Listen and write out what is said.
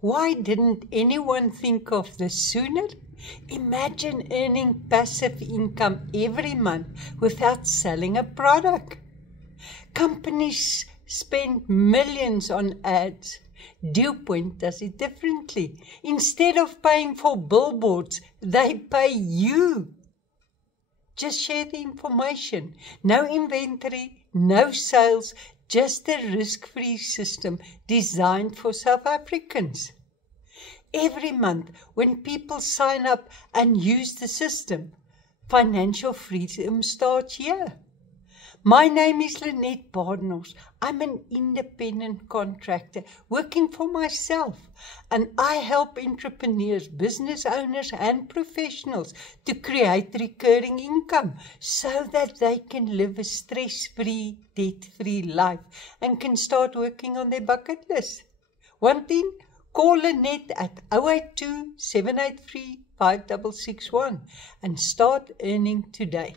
Why didn't anyone think of this sooner? Imagine earning passive income every month without selling a product. Companies spend millions on ads. Dewpoint does it differently. Instead of paying for billboards, they pay you. Just share the information. No inventory, no sales, just a risk-free system designed for South Africans. Every month, when people sign up and use the system, financial freedom starts here. My name is Lynette Barnos. I'm an independent contractor working for myself, and I help entrepreneurs, business owners, and professionals to create recurring income so that they can live a stress-free, debt-free life and can start working on their bucket list. One thing, call Lynette at 082 783 5661 and start earning today.